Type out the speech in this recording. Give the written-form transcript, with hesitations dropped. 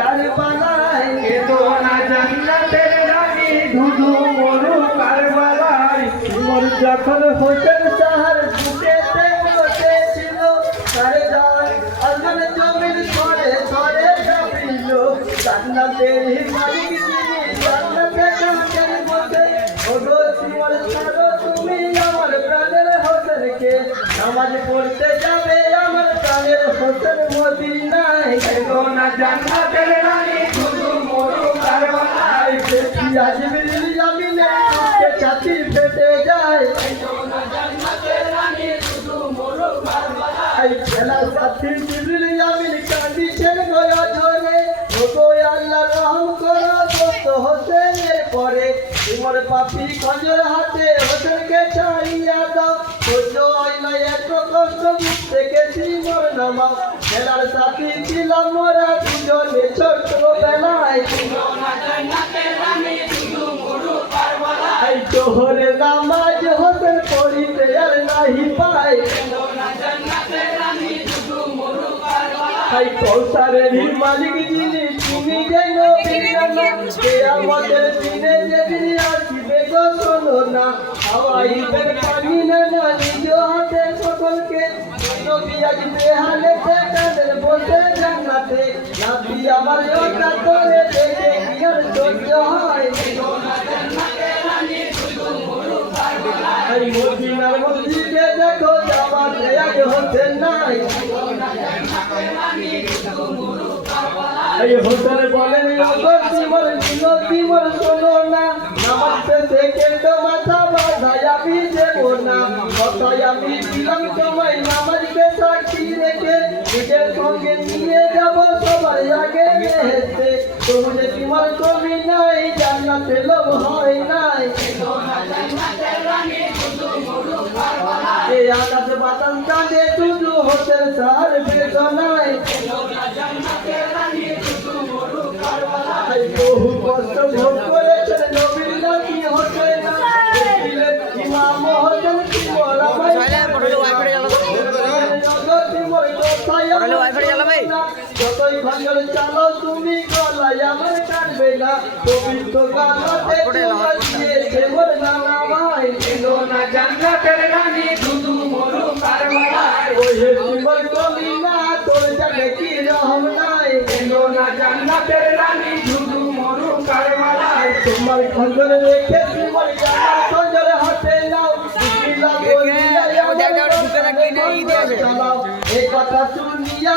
কারবালায় কেঁদো না জান্নাতের রানী ধুধু মরু কারবালায় মোর যখন হোসেন শাহর বুকেতে বসেছিল তার গান আসমান জমিন ধরে ধরে কাঁপিল জান্নাতের মালিক যিনি জান্নাতে কাঁচের বসে ওগো তোমার ছাড়ো তুমি আমার প্রাণের হোসেনকে নামাজ পড়তে যাবে আমার প্রাণের হোসেন মদিনায় কেঁদো না জান্নাতের রানী ধুধু মরু কারবালায় দেখি আজ বিরিল জামিনে বুকে ছাতি ফেটে যায় কেঁদো না জান্নাতের রানী ধুধু মরু কারবালায় খেলা সাথী বিরিল জামিন কাঁদিছেন গয়া ঝরে ওগো আল্লাহ রহম করো দোস্ত হোসেনের পরে তোমার পাপি খঞ্জর হাতে হোসেনকে ছাড়িয়া দাও সহ্য হয় না এত কষ্ট বুঝতে গেছি মোর নামা খেলার সাথী ছিলাম মোরা দুজনে ছোট বেলায় জোহরে নামাজ হোসেন পড়িতে আর নাহি পায় কৌসারের মালিক যিনি তুমি যেন আমাদের দিনে যেদিন আসিবে গো শোনো না হাওয়াইবেন পানি না নিজ হাতে সকলকে নবী আজ বেহালেতে কাদের বসে জান্নাতে নাবি আমার ওটা তোরে দেখে কি আর সহ্য হয় মদিনার মসজিদে দেখো জামাতে আজ হচ্ছে নাই হোসেন বলেন তিমর তিমর শোনো না নামাজ শেষে কেন্দ্র মাথা বাঁধায় আমি দেব না কথায় আমি দিলাম তোমায় নামাজকে সাক্ষী রেখে নিজের সঙ্গে নিয়ে যাব সবার আগে বেহেশতে তুমি তোমার কমি নাই জান্নাতে লোভ হয় নাই এই আকাশ বাতাস কাঁদে শুধু হোসেন সার বেদনায় বহু কষ্ট ভোগ করেছেন নবীর নাকি হোসেন ইমাম হোসেন যতই খঞ্জর চালো তুমি গলায় আমার কাটবে না পবিত্র গানতে দিয়েছে মোর নানা ভাই কেঁদো না জান্নাতের রানী ধুধু মরু কারবালায় ওহে তোমার কলি না তোর জানে কি রহম নাই কেঁদো না জান্নাতের রানী ধুধু মরু কারবালায় তোমার খঞ্জর রেখে তোমার জানার খঞ্জর হাতে নাও বিসমিল্লাহ বলিয়া এই কথা শুনিয়া